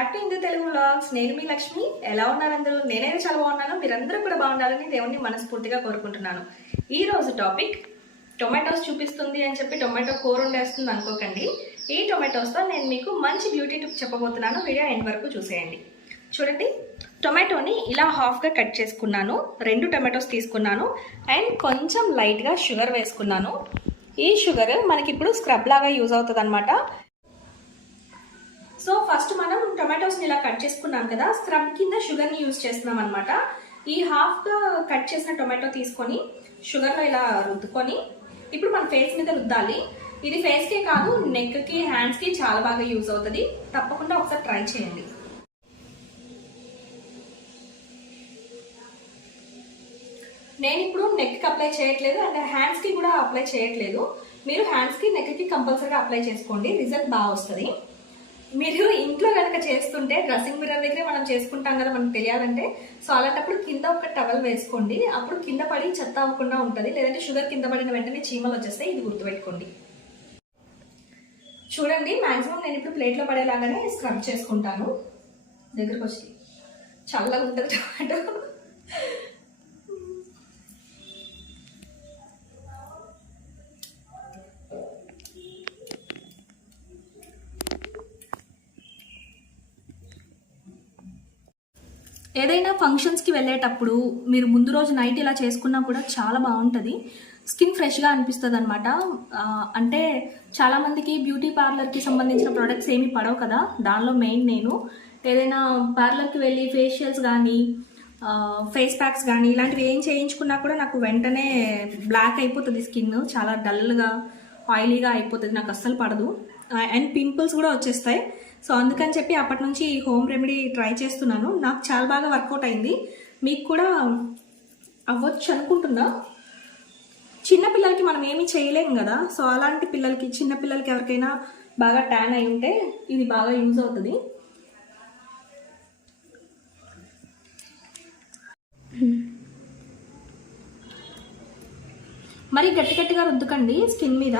Back to Hindu Telugu vlogs నేను మీ లక్ష్మి. ఎలా ఉన్నారు అందరూ? నేనైతే చాలా బాగున్నాను. మీరందరూ కూడా బాగుండాలని దేవుణ్ణి మనస్ఫూర్తిగా కోరుకుంటున్నాను. ఈ రోజు టాపిక్ టొమాటోస్ చూపిస్తుంది అని చెప్పి టొమాటో కూర ఉండేస్తుంది అనుకోకండి. ఈ టొమాటోస్తో నేను మీకు మంచి బ్యూటీ టిప్ చెప్పబోతున్నాను. వీడియో ఎండ్ వరకు చూసేయండి. చూడండి. టొమాటోని ఇలా హాఫ్గా కట్ చేసుకున్నాను. రెండు టొమాటోస్ తీసుకున్నాను. అండ్ కొంచెం లైట్గా షుగర్ వేసుకున్నాను. ఈ షుగర్ మనకి ఇప్పుడు స్క్రబ్ లాగా యూజ్ అవుతుంది అనమాట సో ఫస్ట్ మనం టొమాటోస్ని ఇలా కట్ చేసుకున్నాం కదా స్క్రబ్ కింద షుగర్ని యూజ్ చేస్తున్నాం అనమాట ఈ హాఫ్గా కట్ చేసిన టొమాటో తీసుకొని షుగర్లో ఇలా రుద్దుకొని ఇప్పుడు మన ఫేస్ మీద రుద్దాలి. ఇది ఫేస్కే కాదు నెక్కి హ్యాండ్స్కి చాలా బాగా యూజ్ అవుతుంది. తప్పకుండా ఒకసారి ట్రై చేయండి. నేను ఇప్పుడు నెక్కి అప్లై చేయట్లేదు అండ్ హ్యాండ్స్కి కూడా అప్లై చేయట్లేదు. మీరు హ్యాండ్స్కి నెక్కి కంపల్సరీగా అప్లై చేసుకోండి. రిజల్ట్ బాగా వస్తుంది. మీరు ఇంట్లో కనుక చేస్తుంటే డ్రెస్సింగ్ మిర్రర్ దగ్గరే మనం చేసుకుంటాం కదా మనకు తెలియాలంటే సో అలాంటప్పుడు కింద ఒక టవల్ వేసుకోండి. అప్పుడు కింద పడి చెత్త అవ్వకుండా ఉంటుంది. లేదంటే షుగర్ కింద పడిన వెంటనే చీమలు వచ్చేస్తాయి ఇది గుర్తుపెట్టుకోండి. చూడండి మాక్సిమం నేను ఇప్పుడు ప్లేట్లో పడేలాగానే స్క్రబ్ చేసుకుంటాను. దగ్గరకు వచ్చి చల్లగా ఉంటుంది టమాటో. ఏదైనా ఫంక్షన్స్కి వెళ్ళేటప్పుడు మీరు ముందు రోజు నైట్ ఇలా చేసుకున్నా కూడా చాలా బాగుంటుంది. స్కిన్ ఫ్రెష్గా అనిపిస్తుంది అనమాట అంటే చాలామందికి బ్యూటీ పార్లర్కి సంబంధించిన ప్రొడక్ట్స్ ఏమీ పడవు కదా. దానిలో మెయిన్ నేను. ఏదైనా పార్లర్కి వెళ్ళి ఫేషియల్స్ కానీ ఫేస్ ప్యాక్స్ కానీ ఇలాంటివి ఏం చేయించుకున్నా కూడా నాకు వెంటనే బ్లాక్ అయిపోతుంది స్కిన్ చాలా డల్గా ఆయిలీగా అయిపోతుంది. నాకు అస్సలు పడదు. అండ్ పింపుల్స్ కూడా వచ్చేస్తాయి. సో అందుకని చెప్పి అప్పటి నుంచి హోమ్ రెమెడీ ట్రై చేస్తున్నాను. నాకు చాలా బాగా వర్కౌట్ అయింది. మీకు కూడా అవ్వచ్చు అనుకుంటున్నా. చిన్నపిల్లలకి మనం ఏమీ చేయలేం కదా. సో అలాంటి పిల్లలకి చిన్న పిల్లలకి ఎవరికైనా బాగా ట్యాన్ అయి ఉంటే ఇది బాగా యూజ్ అవుతుంది. మరి గట్టి గట్టిగా రుద్దుకండి. స్కిన్ మీద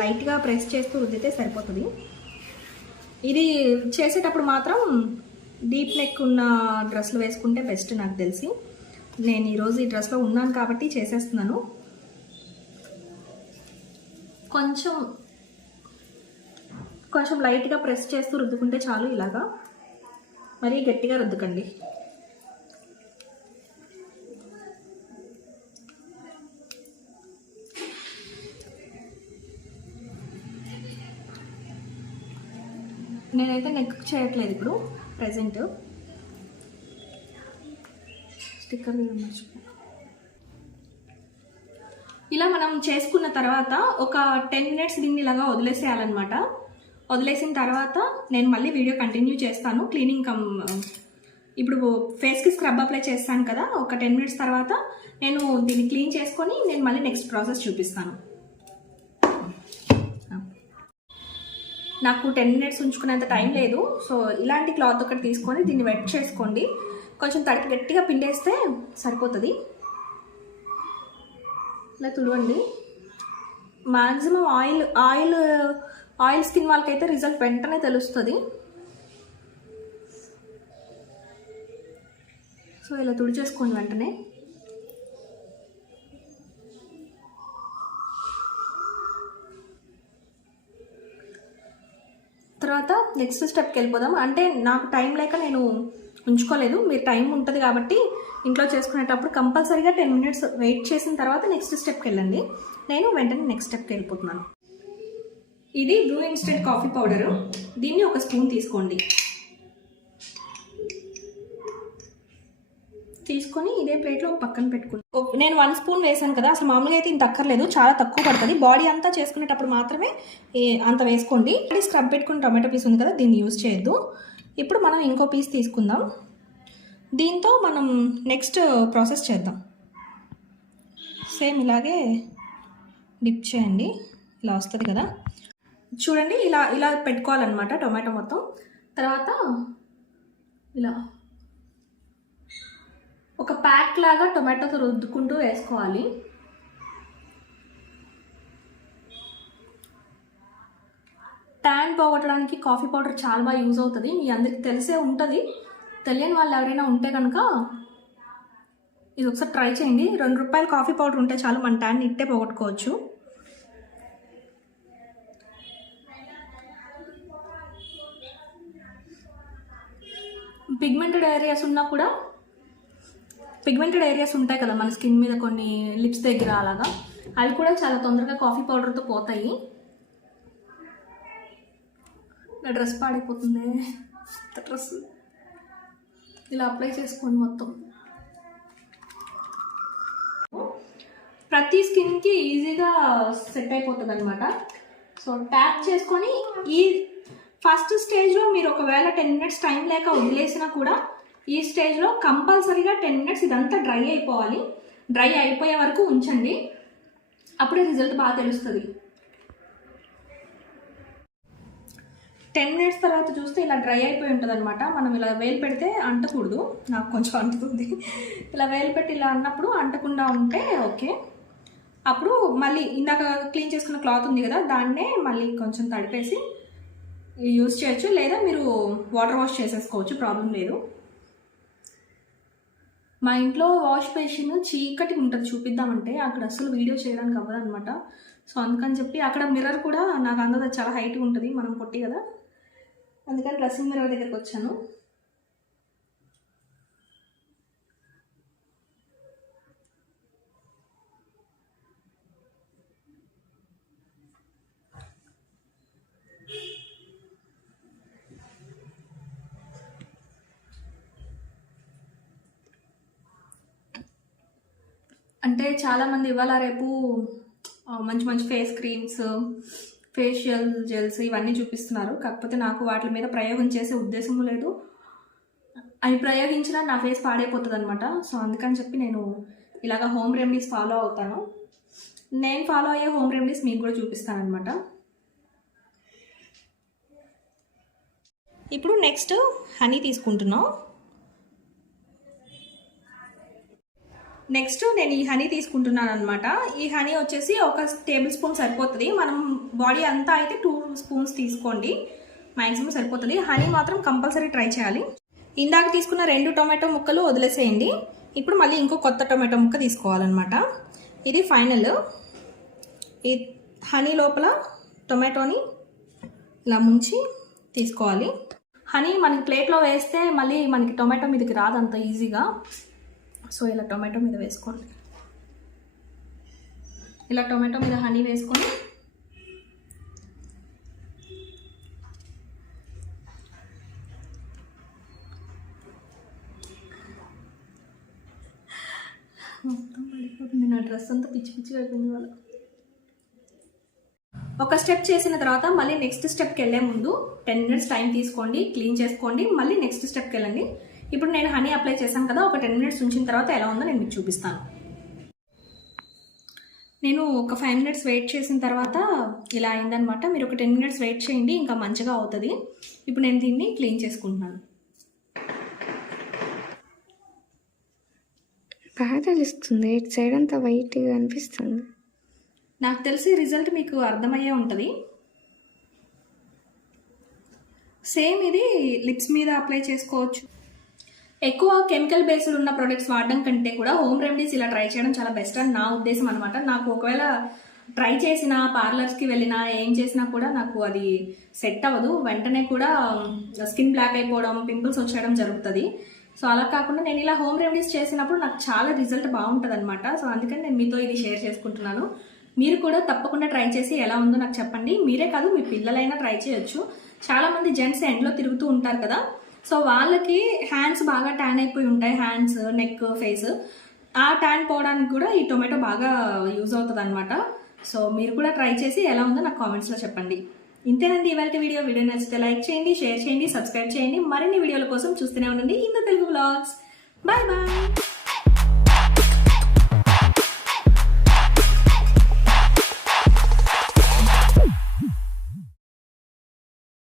లైట్గా ప్రెస్ చేస్తూ రుద్దితే సరిపోతుంది. ఇది చేసేటప్పుడు మాత్రం డీప్ నెక్ ఉన్న డ్రెస్లు వేసుకుంటే బెస్ట్ నాకు తెలిసి. నేను ఈరోజు ఈ డ్రెస్లో ఉన్నాను కాబట్టి చేసేస్తున్నాను. కొంచెం కొంచెం లైట్గా ప్రెస్ చేస్తూ రుద్దుకుంటే చాలు ఇలాగా. మరీ గట్టిగా రుద్దుకండి. నేనైతే నెక్ చేయట్లేదు ఇప్పుడు ప్రజెంట్ స్టిక్కర్ ఇలా మనం చేసుకున్న తర్వాత ఒక టెన్ మినిట్స్ దీన్ని ఇలాగా వదిలేసేయాలన్నమాట. వదిలేసిన తర్వాత నేను మళ్ళీ వీడియో కంటిన్యూ చేస్తాను. క్లీనింగ్ కమ్ ఇప్పుడు ఫేస్కి స్క్రబ్ అప్లై చేస్తాను కదా ఒక టెన్ మినిట్స్ తర్వాత నేను దీన్ని క్లీన్ చేసుకొని నేను మళ్ళీ నెక్స్ట్ ప్రాసెస్ చూపిస్తాను. నాకు టెన్ మినిట్స్ ఉంచుకునేంత టైం లేదు. సో ఇలాంటి క్లాత్ ఒకటి తీసుకొని దీన్ని వెట్ చేసుకోండి. కొంచెం తడికి గట్టిగా పిండేస్తే సరిపోతుంది. ఇలా తుడవండి. Maximum oil oil oil skin వాళ్ళకైతే రిజల్ట్ వెంటనే తెలుస్తుంది. సో ఇలా తుడిచేసుకోండి వెంటనే. తర్వాత నెక్స్ట్ స్టెప్కి వెళ్ళిపోదాం. అంటే నాకు టైం లేక నేను ఉంచుకోలేదు. మీరు టైం ఉంటుంది కాబట్టి ఇంట్లో చేసుకునేటప్పుడు కంపల్సరీగా టెన్ మినిట్స్ వెయిట్ చేసిన తర్వాత నెక్స్ట్ స్టెప్కి వెళ్ళండి. నేను వెంటనే నెక్స్ట్ స్టెప్కి వెళ్ళిపోతున్నాను. ఇది బ్లూ ఇన్స్టెంట్ కాఫీ పౌడరు దీన్ని ఒక స్పూన్ తీసుకోండి. తీసుకొని ఇదే ప్లేట్లో ఒక పక్కన పెట్టుకుని నేను వన్ స్పూన్ వేసాను కదా అసలు మామూలుగా అయితే ఇంత అక్కర్లేదు చాలా తక్కువ పడుతుంది. బాడీ అంతా చేసుకునేటప్పుడు మాత్రమే అంత వేసుకోండి. స్క్రబ్ పెట్టుకుని టొమాటో పీస్ ఉంది కదా దీన్ని యూజ్ చేయొద్దు. ఇప్పుడు మనం ఇంకో పీస్ తీసుకుందాం. దీంతో మనం నెక్స్ట్ ప్రాసెస్ చేద్దాం. సేమ్ ఇలాగే డిప్ చేయండి ఇలా వస్తుంది కదా. చూడండి ఇలా ఇలా పెట్టుకోవాలన్నమాట టొమాటో మొత్తం. తర్వాత ఇలా ఒక ప్యాక్ లాగా టొమాటోతో రుద్దుకుంటూ వేసుకోవాలి. ట్యాన్ పోగొట్టడానికి కాఫీ పౌడర్ చాలా బాగా యూజ్ అవుతుంది. మీ అందరికి తెలిసే ఉంటుంది. తెలియని వాళ్ళు ఎవరైనా ఉంటే కనుక ఇది ఒకసారి ట్రై చేయండి. రెండు రూపాయల కాఫీ పౌడర్ ఉంటే చాలు మన ట్యాన్ ఇట్టే పోగొట్టుకోవచ్చు. పిగ్మెంటెడ్ ఏరియాస్ ఉన్నా కూడా పిగ్మెంటెడ్ ఏరియాస్ ఉంటాయి కదా మన స్కిన్ మీద కొన్ని లిప్స్ దగ్గర అలాగా అవి కూడా చాలా తొందరగా కాఫీ పౌడర్తో పోతాయి. నా డ్రెస్ పాడైపోతుంది. డ్రెస్. ఇలా అప్లై చేసుకోండి మొత్తం. ప్రతి స్కిన్కి ఈజీగా సెట్ అయిపోతుంది అనమాట సో ట్యాప్ చేసుకొని ఈ ఫస్ట్ స్టేజ్లో మీరు ఒకవేళ టెన్ మినిట్స్ టైం లేక వదిలేసినా కూడా ఈ స్టేజ్లో కంపల్సరీగా టెన్ మినిట్స్ ఇదంతా డ్రై అయిపోవాలి. డ్రై అయిపోయే వరకు ఉంచండి. అప్పుడే రిజల్ట్ బాగా తెలుస్తుంది. టెన్ మినిట్స్ తర్వాత చూస్తే ఇలా డ్రై అయిపోయి ఉంటుంది అనమాట మనం ఇలా వేలు పెడితే అంటకూడదు. నాకు కొంచెం అంటుతుంది. ఇలా వేలు పెట్టి ఇలా అన్నప్పుడు అంటకుండా ఉంటే ఓకే. అప్పుడు మళ్ళీ ఇందాక క్లీన్ చేసుకున్న క్లాత్ ఉంది కదా దాన్నే మళ్ళీ కొంచెం తడిపేసి యూజ్ చేయొచ్చు. లేదా మీరు వాటర్ వాష్ చేసేసుకోవచ్చు ప్రాబ్లం లేదు. మా ఇంట్లో వాష్ బేసిన్ చీకటి ఉంటుంది చూపిద్దామంటే. అక్కడ అసలు వీడియో చేయడానికి అవ్వదు అనమాట సో అందుకని చెప్పి అక్కడ మిర్రర్ కూడా నాకు అందదు చాలా హైట్ ఉంటుంది మనం పొట్టి కదా. అందుకని డ్రెస్సింగ్ మిర్రర్ దగ్గరికి వచ్చాను. అంటే చాలామంది ఇవాళ రేపు మంచి మంచి ఫేస్ క్రీమ్స్ ఫేషియల్ జెల్స్ ఇవన్నీ చూపిస్తున్నారు. కాకపోతే నాకు వాటి మీద ప్రయోగం చేసే ఉద్దేశము లేదు. అవి ప్రయోగించినా నా ఫేస్ పాడైపోతుంది అనమాట సో అందుకని చెప్పి నేను ఇలాగ హోమ్ రెమెడీస్ ఫాలో అవుతాను. నేను ఫాలో అయ్యే హోమ్ రెమెడీస్ మీకు కూడా చూపిస్తాను అనమాట ఇప్పుడు నెక్స్ట్ హనీ తీసుకుంటున్నాం. నెక్స్ట్ నేను ఈ హనీ తీసుకుంటున్నాను అనమాట ఈ హనీ వచ్చేసి ఒక టేబుల్ స్పూన్ సరిపోతుంది. మనం బాడీ అంతా అయితే టూ స్పూన్స్ తీసుకోండి. మ్యాక్సిమం సరిపోతుంది. హనీ మాత్రం కంపల్సరీ ట్రై చేయాలి. ఇందాక తీసుకున్న రెండు టొమాటో ముక్కలు వదిలేసేయండి. ఇప్పుడు మళ్ళీ ఇంకో కొత్త టొమాటో ముక్క తీసుకోవాలన్నమాట. ఇది ఫైనల్. ఈ హనీ లోపల టొమాటోని ఇలా ముంచి తీసుకోవాలి. హనీ మనకి ప్లేట్లో వేస్తే మళ్ళీ మనకి టొమాటో మీదకి రాదు అంత ఈజీగా. సో ఇలా టొమాటో మీద వేసుకోండి. ఇలా టొమాటో మీద హనీ వేసుకొని మొత్తం పడిపోతుంది. నా డ్రెస్ అంతా పిచ్చి పిచ్చిగా అయిపోయింది వాళ్ళు ఒక స్టెప్ చేసిన తర్వాత మళ్ళీ నెక్స్ట్ స్టెప్కి వెళ్ళే ముందు టెన్ మినిట్స్ టైం తీసుకోండి క్లీన్ చేసుకోండి మళ్ళీ నెక్స్ట్ స్టెప్కి వెళ్ళండి. ఇప్పుడు నేను హనీ అప్లై చేశాను కదా ఒక టెన్ మినిట్స్ ఉంచిన తర్వాత ఎలా ఉందో నేను మీకు చూపిస్తాను. నేను ఒక ఫైవ్ మినిట్స్ వెయిట్ చేసిన తర్వాత ఇలా అయిందనమాట. మీరు ఒక టెన్ మినిట్స్ వెయిట్ చేయండి ఇంకా మంచిగా అవుతుంది. ఇప్పుడు నేను దీన్ని క్లీన్ చేసుకుంటున్నాను. బాగా తెలుస్తుంది. ఇటు సైడ్ అంతా వైట్గా అనిపిస్తుంది. నాకు తెలిసి రిజల్ట్ మీకు అర్థమయ్యే ఉంటుంది. సేమ్ ఇది లిప్స్ మీద అప్లై చేసుకోవచ్చు. ఎక్కువ కెమికల్ బేస్డ్ ఉన్న ప్రొడక్ట్స్ వాడడం కంటే కూడా హోమ్ రెమెడీస్ ఇలా ట్రై చేయడం చాలా బెస్ట్ అని నా ఉద్దేశం అనమాట నాకు ఒకవేళ ట్రై చేసిన పార్లర్స్కి వెళ్ళినా ఏం చేసినా కూడా నాకు అది సెట్ అవ్వదు. వెంటనే కూడా స్కిన్ బ్లాక్ అయిపోవడం పింపుల్స్ వచ్చేయడం జరుగుతుంది. సో అలా కాకుండా నేను ఇలా హోమ్ రెమెడీస్ చేసినప్పుడు నాకు చాలా రిజల్ట్ బాగుంటుంది అనమాట సో అందుకని నేను మీతో ఇది షేర్ చేసుకుంటున్నాను. మీరు కూడా తప్పకుండా ట్రై చేసి ఎలా ఉందో నాకు చెప్పండి. మీరే కాదు మీ పిల్లలైనా ట్రై చేయొచ్చు. చాలా మంది జెంట్స్ ఎండ్లో తిరుగుతూ ఉంటారు కదా. సో వాళ్ళకి హ్యాండ్స్ బాగా ట్యాన్ అయిపోయి ఉంటాయి హ్యాండ్స్ నెక్ ఫేస్ ఆ ట్యాన్ పోవడానికి కూడా ఈ టొమాటో బాగా యూజ్ అవుతుంది అనమాట సో మీరు కూడా ట్రై చేసి ఎలా ఉందో నాకు కామెంట్స్లో చెప్పండి. ఇంతేనండి ఇవాళ వీడియో. వీడియో నచ్చితే లైక్ చేయండి షేర్ చేయండి సబ్స్క్రైబ్ చేయండి. మరిన్ని వీడియోల కోసం చూస్తూనే ఉండండి. ఇంత తెలుగు బ్లాగ్స్ బాయ్ బాయ్